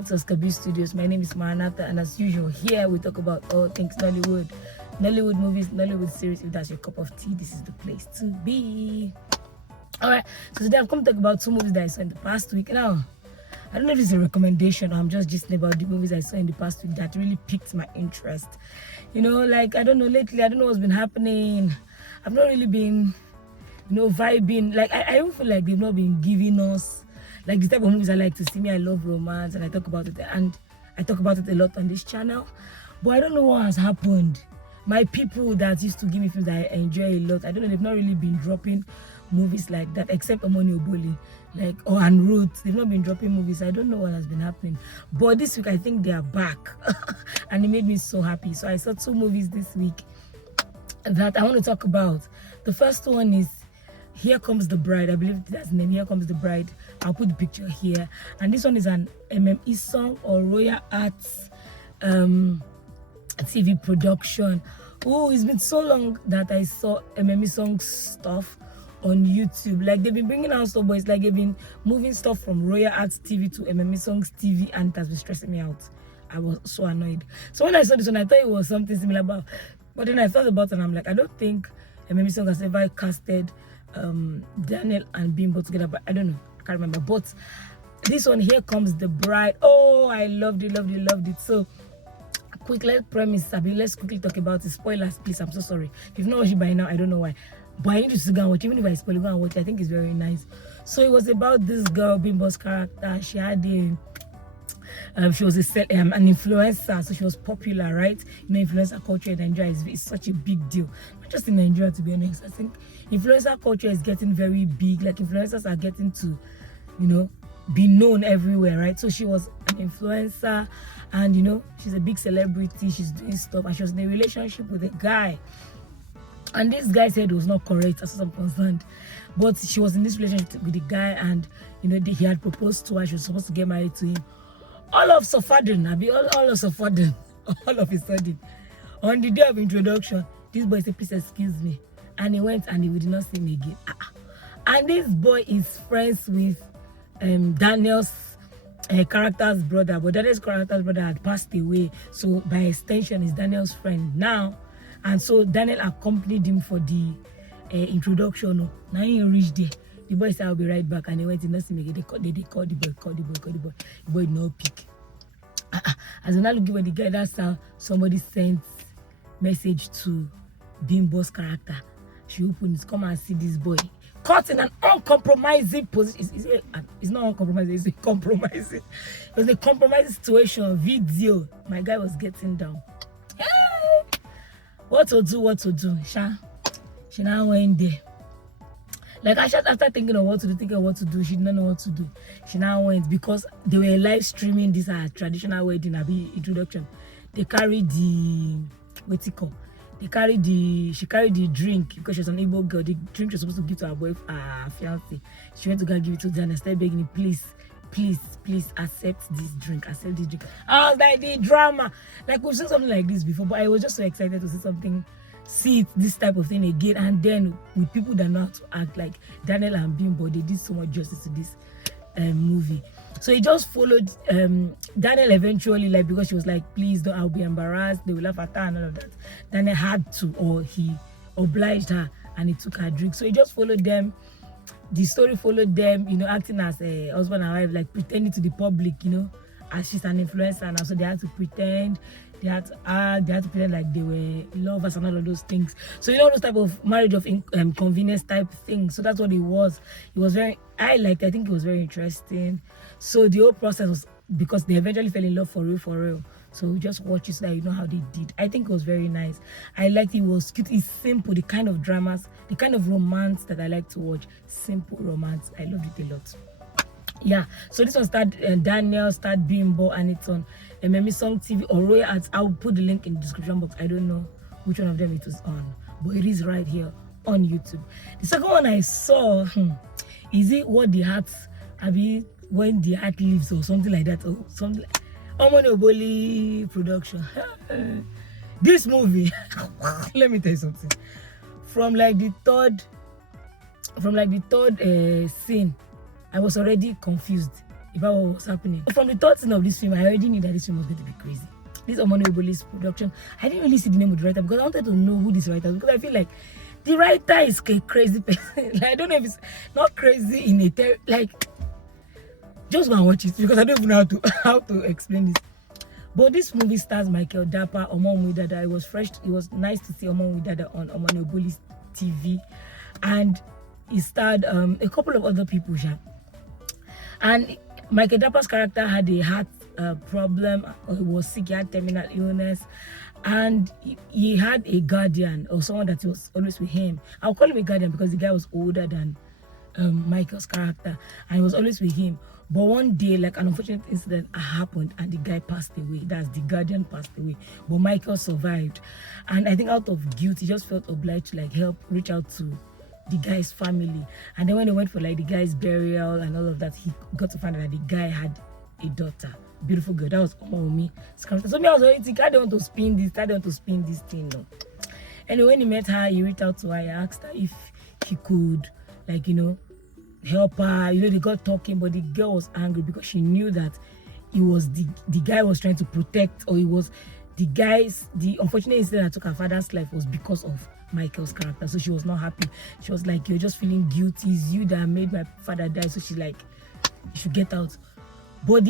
back to B.Studios. My name is Maranatha, and as usual, here we talk about all things Nollywood, Nollywood movies, Nollywood series. If that's your cup of tea, this is the place to be. Alright, so today I've come to talk about two movies that I saw in the past week. Now, I don't know if it's a recommendation or I'm just gisting about the movies I saw in the past week that really piqued my interest. You know, like, I don't know, lately, I don't know what's been happening. I've not really been, vibing. Like, I don't feel like they've not been giving us like the type of movies I like to see. Me, I love romance, and I talk about it, and I talk about it a lot on this channel. But I don't know what has happened. My people that used to give me films that I enjoy a lot, I don't know, they've not really been dropping movies like that, except Omoni Oboli, and Roots. They've not been dropping movies. I don't know what has been happening. But this week, I think they are back. And it made me so happy. So I saw two movies this week that I want to talk about. The first one is Here Comes the Bride. I believe that's the name, Here Comes the Bride. I'll put the picture here. And this one is an MME song or Royal Arts TV production. Oh, it's been so long that I saw MME song stuff on YouTube. Like, they've been bringing out stuff, but it's like they've been moving stuff from Royal Arts TV to MME Songs TV, and it has been stressing me out. I was so annoyed. So when I saw this one, I thought it was something similar, but then I thought about it and I'm like, I don't think MME Song has ever casted Daniel and Bimbo together, but I don't know, I can't remember. But this one, Here Comes the Bride. Oh, I loved it. So let's quickly talk about it. Spoilers, please. I'm so sorry. If you've not watched it by now, I don't know why, but I need you to go and watch. Even if I spoil it, go and watch it. I think it's very nice. So it was about this girl, Bimbo's character. She had she was an influencer, so she was popular, right? You know, influencer culture in Nigeria is such a big deal. Not just in Nigeria, to be honest. I think influencer culture is getting very big. Like, influencers are getting to, be known everywhere, right? So she was an influencer, and she's a big celebrity. She's doing stuff, and she was in a relationship with a guy. And this guy said it was not correct as far as I'm concerned. But she was in this relationship with the guy, and he had proposed to her. She was supposed to get married to him. All of a sudden, on the day of introduction, this boy said, "Please excuse me," and he went and he did not see me again. And this boy is friends with Daniel's character's brother, but Daniel's character's brother had passed away, so by extension, is Daniel's friend now. And so Daniel accompanied him for the introduction. Now he reached there. The boy said, "I'll be right back," and he went to nothing again. They called the boy. The boy did not pick. As when I look at the guy, that's how somebody sent message to Bimbo's character. She opened it, come and see this boy caught in an uncompromising position. It's not uncompromising, it's a compromising. It was a compromising situation. Video. My guy was getting down. Hey! What to do? She now went there. Like, after thinking of what to do, she didn't know what to do. She now went, because they were live streaming this traditional wedding, introduction. They carried the, she carried the drink, because she's an Igbo girl. The drink she was supposed to give to her fiancé. She went to go and give it to Jan and started begging him, please accept this drink. I was like, the drama. Like, we've seen something like this before, but I was just so excited to see this type of thing again. And then with people that know how to act, like Daniel and Bimbo, they did so much justice to this movie. So he just followed Daniel eventually, like, because she was like, "Please don't, I'll be embarrassed, they will laugh at her," and all of that. Daniel had to, or he obliged her, and he took her drink. So he just followed them. The story followed them, acting as a husband and wife, like pretending to the public, as she's an influencer, and so they had to pretend. They had to act, they had to pretend like they were lovers and all of those things. So those type of marriage of convenience type thing. So that's what it was. It was I think it was very interesting. So the whole process was, because they eventually fell in love for real. So just watch it so that you know how they did. I think it was very nice. I liked it. It was cute. It's simple. The kind of dramas, the kind of romance that I like to watch. Simple romance. I loved it a lot. Yeah, so this one started Daniel, started Bimbo, and it's on MME Song TV or Royal Arts. I'll put the link in the description box. I don't know which one of them it was on, but it is right here on YouTube. The second one I saw, is it What the Heart, When the Heart Lives, or something like that, or something like Omoni Oboli production. This movie, let me tell you something. From like the third scene, I was already confused. about what was happening. From the thoughts of this film, I already knew that this film was going to be crazy. This Omonioboli's production, I didn't really see the name of the writer because I wanted to know who this writer is, because I feel like the writer is a crazy person. Like, I don't know if it's not crazy in a like, just go and watch it because I don't even know how to explain this. But this movie stars Michael Dapper, Omowidada. It was fresh. It was nice to see Omowidada on Omonioboli's TV, and it starred a couple of other people, and Michael Dapper's character had a heart problem, or he was sick, he had terminal illness, and he had a guardian or someone that was always with him. I'll call him a guardian because the guy was older than Michael's character, and he was always with him. But one day, like, an unfortunate incident happened and the guy passed away. That's the guardian passed away, but Michael survived. And I think out of guilt, he just felt obliged to like help reach out to the guy's family. And then when they went for like the guy's burial and all of that, he got to find out that the guy had a daughter, beautiful girl. That was Omomi. So me, I was already thinking, I don't want to spin this thing, no. Anyway, when he met her, he reached out to her. He asked her if he could, like, you know, help her. You know, they got talking, but the girl was angry because she knew that it was the guy was trying to protect, or it was the unfortunate incident that took her father's life was because of Michael's character. So she was not happy. She was like, you're just feeling guilty. It's you that made my father die. So she's like, you should get out. But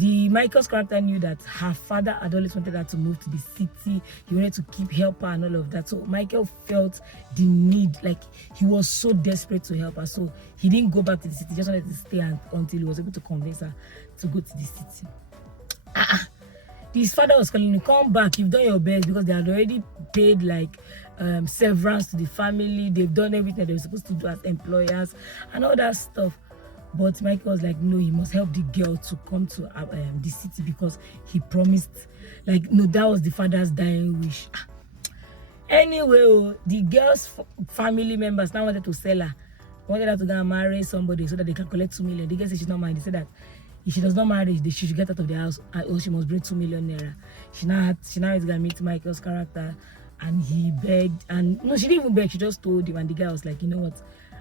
Michael's character knew that her father had always wanted her to move to the city. He wanted to help her and all of that. So Michael felt the need, like he was so desperate to help her. So he didn't go back to the city, just wanted to stay until he was able to convince her to go to the city. His father was calling him, come back, you've done your best, because they had already paid like severance to the family. They've done everything they were supposed to do as employers and all that stuff. But Michael was like, no, he must help the girl to come to the city because he promised, like, no, that was the father's dying wish. Anyway, the girl's family members now wanted to sell her. Wanted her to go and marry somebody so that they can collect 2 million. The girl said she's not married. They said that if she does not marry, she should get out of the house, or she must bring 2 million naira. She now is going to meet Michael's character, and he begged. And no, she didn't even beg. She just told him, and the guy was like, you know what,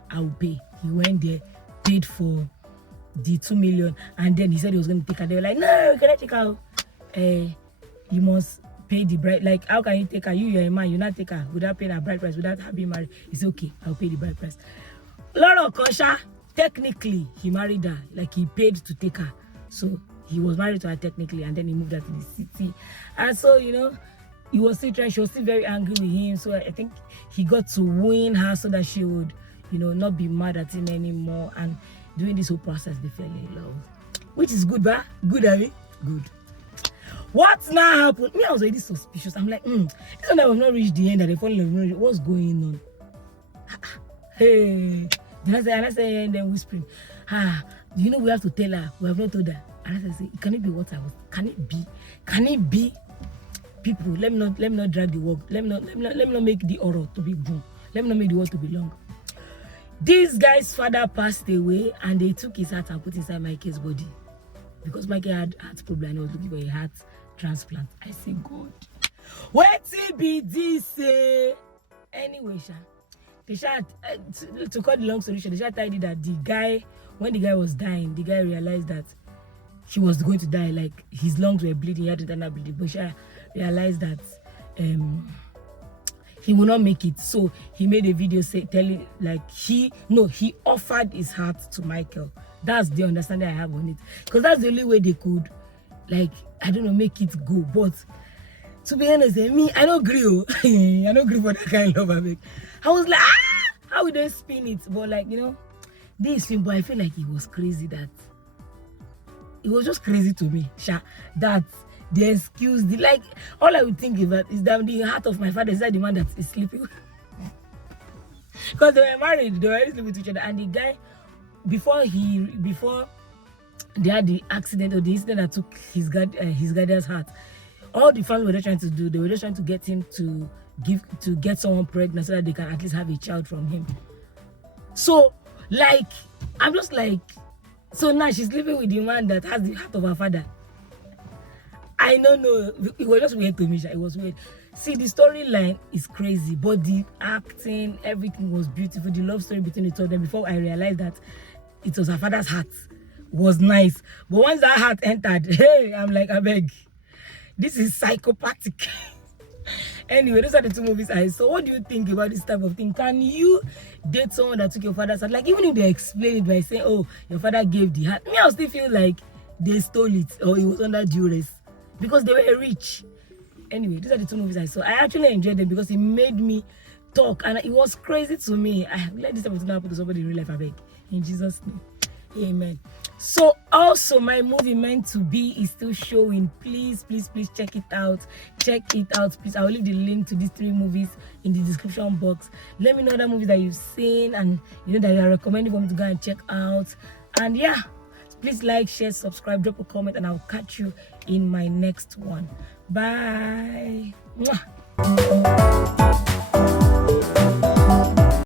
I will pay. He went there, paid for the 2 million, and then he said he was going to take her. They were like, no, you cannot take her. You must pay the bride. Like, how can you take her? You're a man, you not take her without paying a bride price, without her being married. He said, okay, I'll pay the bride price. Laura Kosha, technically he married her, like he paid to take her, so he was married to her technically, and then he moved her to the city. And so, you know, he was still trying. She was still very angry with him, so I think he got to win her so that she would, you know, not be mad at him anymore. And during this whole process, they fell in love, which is good, bah? Good, Abby? Good. What now happened? Me, I was already suspicious. I'm like, this one that was not reached the end, that they fall in love. What's going on? Hey. And I say, and then whispering, you know, we have to tell her. We have not told her. And I say, can it be what I was? Can it be? People, let me not drag the work. Let me not make the horror to be boom. Let me not make the world to be long. This guy's father passed away, and they took his heart and put inside Michael's body because Michael had heart problem and he was looking for a heart transplant. I say, God, what be this? Anyway, they to cut the long solution, they tied it that the guy, when the guy was dying, the guy realized that he was going to die. Like, his lungs were bleeding, he had internal bleeding, but Sha realized that he will not make it. So he made a video telling, like, he offered his heart to Michael. That's the understanding I have on it, because that's the only way they could, like, I don't know, make it go. But to be honest, me, I don't agree. I don't agree for that kind of love. I was like, how would they spin it? But, like, you know, this film, but I feel like it was crazy. That it was just crazy to me, that the excuse, like, all I would think about is that the heart of my father is that the man that is sleeping. Because they were married, they were already sleeping with each other, and the guy, before they had the accident or the incident that took his guardian's heart, all the family were just trying to do, they were just trying to get him to get someone pregnant so that they can at least have a child from him. So, like, I'm just like, so now she's living with the man that has the heart of her father. I don't know. It was just weird to me. It was weird. See, the storyline is crazy, but the acting, everything was beautiful. The love story between the two of them, before I realized that it was her father's heart. was nice. But once that heart entered, hey, I'm like, I beg, this is psychopathic. Anyway, those are the two movies I saw. What do you think about this type of thing? Can you date someone that took your father's heart? Like, even if they explain it by saying, oh, your father gave the heart, me, I'll still feel like they stole it or it was under duress because they were rich. Anyway, these are the two movies I saw. I actually enjoyed them because it made me talk, and it was crazy to me. I let this type of thing happen to somebody in real life, I beg. In Jesus' name. Amen. So also my movie Meant to Be is still showing. Please check it out. Please, I will leave the link to these 3 movies in the description box. Let me know other movies that you've seen and you know that you are recommending for me to go and check out. And yeah, please like, share, subscribe, drop a comment, and I'll catch you in my next one. Bye. Mwah.